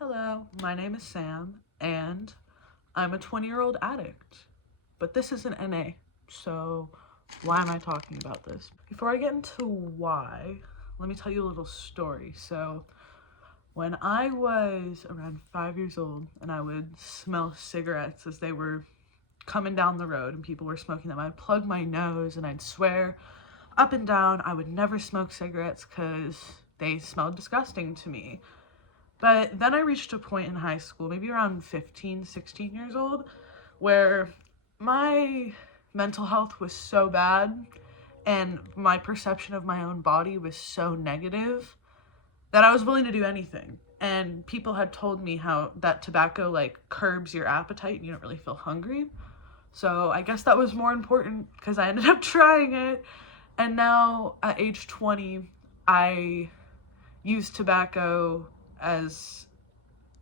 Hello, my name is Sam, and I'm a 20-year-old addict. But this is an NA, so why am I talking about this? Before I get into why, let me tell you a little story. So, when I was around 5 years old and I would smell cigarettes as they were coming down the road and people were smoking them, I'd plug my nose and I'd swear up and down I would never smoke cigarettes because they smelled disgusting to me. But then I reached a point in high school, maybe around 15, 16 years old, where my mental health was so bad and my perception of my own body was so negative that I was willing to do anything. And people had told me how that tobacco curbs your appetite and you don't really feel hungry. So I guess that was more important because I ended up trying it. And now at age 20, I use tobacco as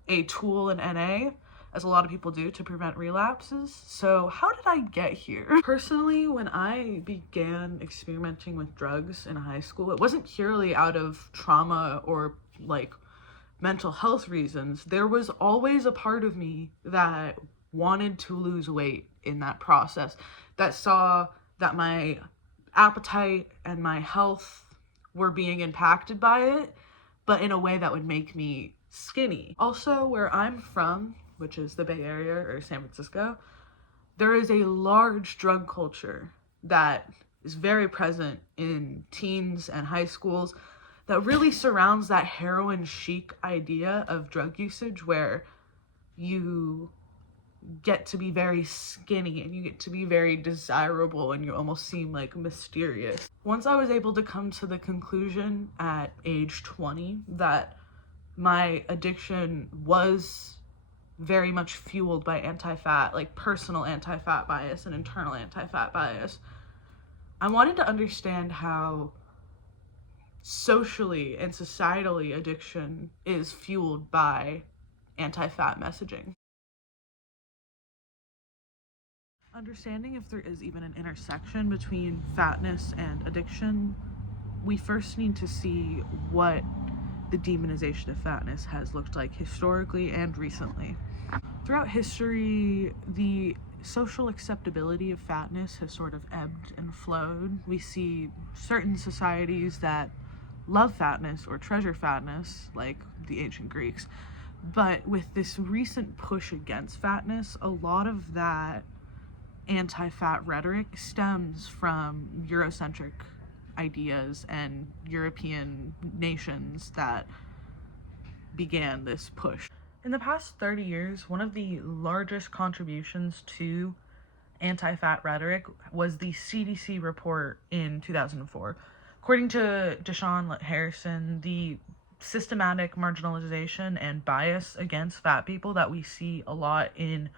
a tool in NA, as a lot of people do, to prevent relapses. So how did I get here? Personally, when I began experimenting with drugs in high school, it wasn't purely out of trauma or mental health reasons. There was always a part of me that wanted to lose weight in that process, that saw that my appetite and my health were being impacted by it, but in a way that would make me skinny. Also, where I'm from, which is the Bay Area or San Francisco, there is a large drug culture that is very present in teens and high schools that really surrounds that heroin chic idea of drug usage, where you get to be very skinny and you get to be very desirable and you almost seem mysterious. Once I was able to come to the conclusion at age 20 that my addiction was very much fueled by anti-fat, personal anti-fat bias and internal anti-fat bias, I wanted to understand how socially and societally addiction is fueled by anti-fat messaging. Understanding if there is even an intersection between fatness and addiction, we first need to see what the demonization of fatness has looked like historically and recently. Throughout history, the social acceptability of fatness has sort of ebbed and flowed. We see certain societies that love fatness or treasure fatness, like the ancient Greeks. But with this recent push against fatness, a lot of that anti-fat rhetoric stems from Eurocentric ideas and European nations that began this push. In the past 30 years, one of the largest contributions to anti-fat rhetoric was the CDC report in 2004. According to Deshaun Harrison, the systematic marginalization and bias against fat people that we see a lot in,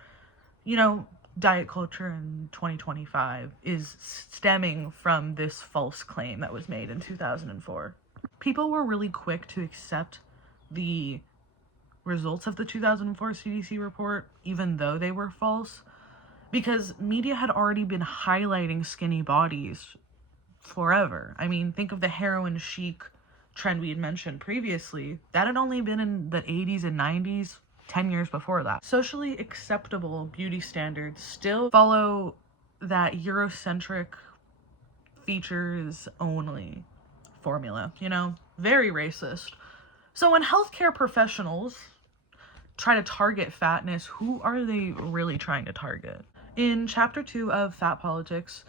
diet culture in 2025 is stemming from this false claim that was made in 2004. People were really quick to accept the results of the 2004 CDC report, even though they were false, because media had already been highlighting skinny bodies forever. I mean, think of the heroin chic trend we had mentioned previously. That had only been in the 80s and 90s, 10 years before that. Socially acceptable beauty standards still follow that Eurocentric features only formula, very racist. So when healthcare professionals try to target fatness, who are they really trying to target? In chapter 2 of Fat Politics,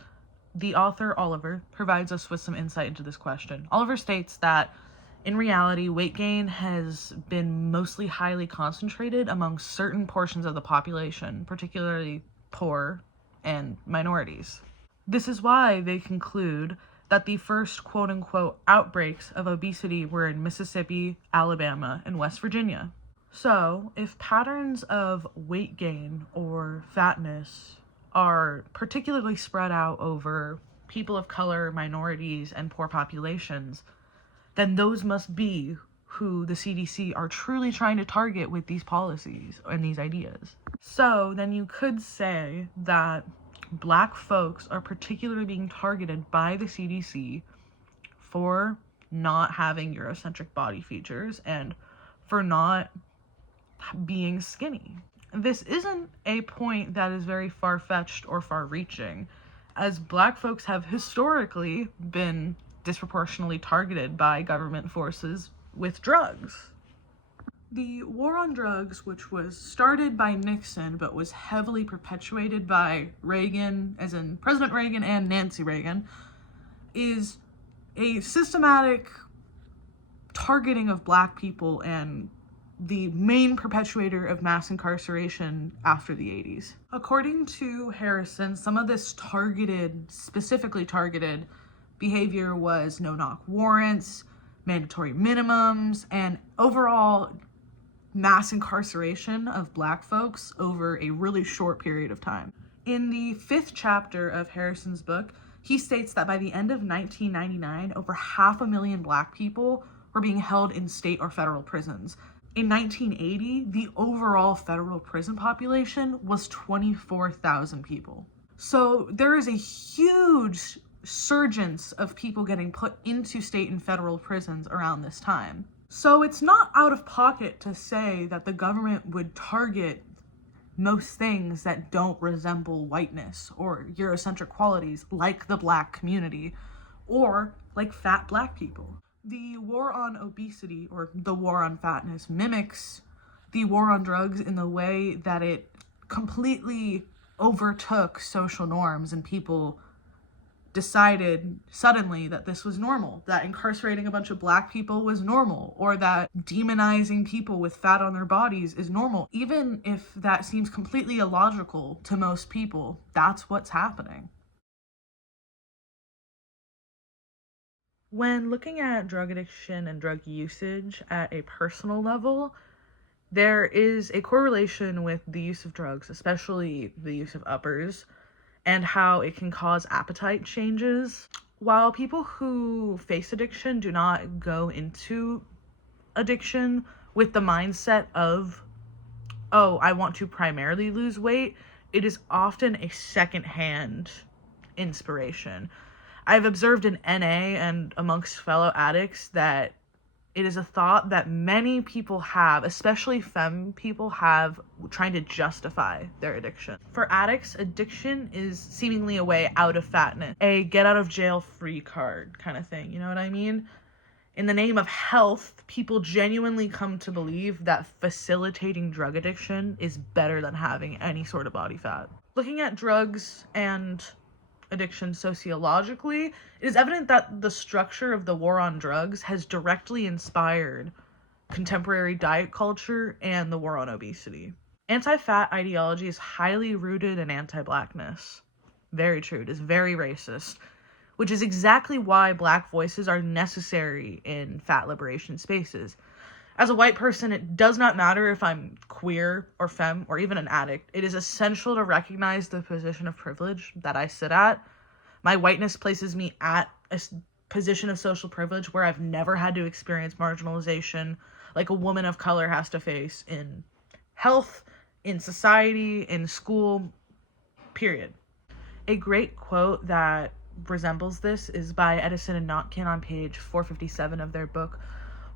the author Oliver provides us with some insight into this question. Oliver states that in reality, weight gain has been mostly highly concentrated among certain portions of the population, particularly poor and minorities. This is why they conclude that the first quote-unquote outbreaks of obesity were in Mississippi, Alabama, and West Virginia. So, if patterns of weight gain or fatness are particularly spread out over people of color, minorities, and poor populations, then those must be who the CDC are truly trying to target with these policies and these ideas. So then you could say that Black folks are particularly being targeted by the CDC for not having Eurocentric body features and for not being skinny. This isn't a point that is very far-fetched or far-reaching, as Black folks have historically been disproportionately targeted by government forces with drugs. The war on drugs, which was started by Nixon but was heavily perpetuated by Reagan, as in President Reagan and Nancy Reagan, is a systematic targeting of Black people and the main perpetuator of mass incarceration after the 80s. According to Harrison, some of this specifically targeted behavior was no-knock warrants, mandatory minimums, and overall mass incarceration of Black folks over a really short period of time. In the 5th chapter of Harrison's book, he states that by the end of 1999, over 500,000 Black people were being held in state or federal prisons. In 1980, the overall federal prison population was 24,000 people. So there is a huge surgence of people getting put into state and federal prisons around this time. So it's not out of pocket to say that the government would target most things that don't resemble whiteness or Eurocentric qualities, like the Black community or like fat Black people. The war on obesity, or the war on fatness, mimics the war on drugs in the way that it completely overtook social norms, and people decided suddenly that this was normal, that incarcerating a bunch of Black people was normal, or that demonizing people with fat on their bodies is normal. Even if that seems completely illogical to most people, that's what's happening. When looking at drug addiction and drug usage at a personal level, there is a correlation with the use of drugs, especially the use of uppers, and how it can cause appetite changes. While people who face addiction do not go into addiction with the mindset of, oh, I want to primarily lose weight, it is often a secondhand inspiration. I've observed in NA and amongst fellow addicts that it is a thought that many people have, especially femme people have, trying to justify their addiction. For addicts, addiction is seemingly a way out of fatness, a get out of jail free card kind of thing, you know what I mean? In the name of health, people genuinely come to believe that facilitating drug addiction is better than having any sort of body fat. Looking at drugs and addiction sociologically, it is evident that the structure of the war on drugs has directly inspired contemporary diet culture and the war on obesity. Anti-fat ideology is highly rooted in anti-Blackness. Very true. It is very racist, which is exactly why Black voices are necessary in fat liberation spaces. As a white person, it does not matter if I'm queer or femme or even an addict. It is essential to recognize the position of privilege that I sit at. My whiteness places me at a position of social privilege where I've never had to experience marginalization like a woman of color has to face in health, in society, in school, period. A great quote that resembles this is by Edison and Notkin on page 457 of their book,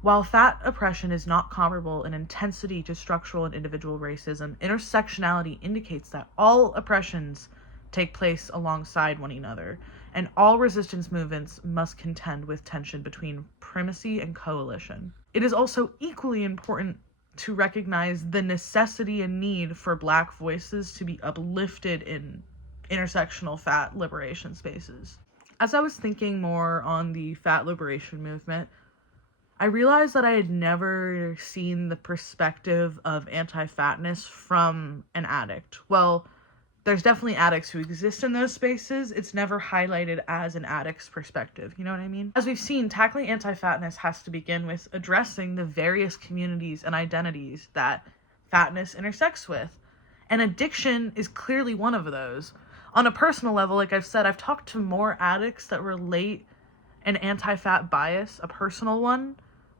"While fat oppression is not comparable in intensity to structural and individual racism, intersectionality indicates that all oppressions take place alongside one another, and all resistance movements must contend with tension between primacy and coalition. It is also equally important to recognize the necessity and need for Black voices to be uplifted in intersectional fat liberation spaces." As I was thinking more on the fat liberation movement, I realized that I had never seen the perspective of anti-fatness from an addict. Well, there's definitely addicts who exist in those spaces. It's never highlighted as an addict's perspective, you know what I mean? As we've seen, tackling anti-fatness has to begin with addressing the various communities and identities that fatness intersects with. And addiction is clearly one of those. On a personal level, like I've said, I've talked to more addicts that relate an anti-fat bias, a personal one,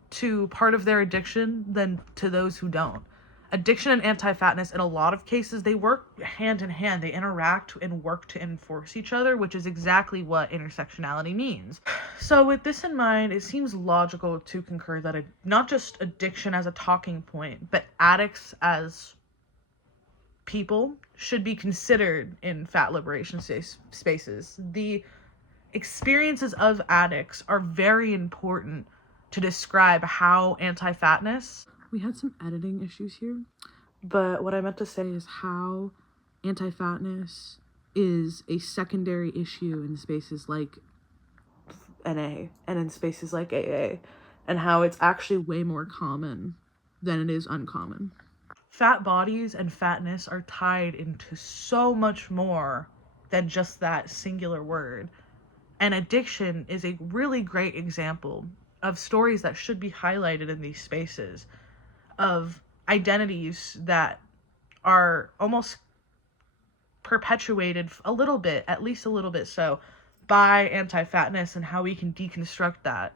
to part of their addiction than to those who don't. Addiction and anti-fatness, in a lot of cases, they work hand in hand. They interact and work to enforce each other, which is exactly what intersectionality means. So with this in mind, it seems logical to concur that not just addiction as a talking point, but addicts as people should be considered in fat liberation spaces. The experiences of addicts are very important to describe how anti-fatness... We had some editing issues here, but what I meant to say is how anti-fatness is a secondary issue in spaces like NA and in spaces like AA, and how it's actually way more common than it is uncommon. Fat bodies and fatness are tied into so much more than just that singular word. And addiction is a really great example of stories that should be highlighted in these spaces, of identities that are almost perpetuated a little bit, at least a little bit so, by anti-fatness, and how we can deconstruct that.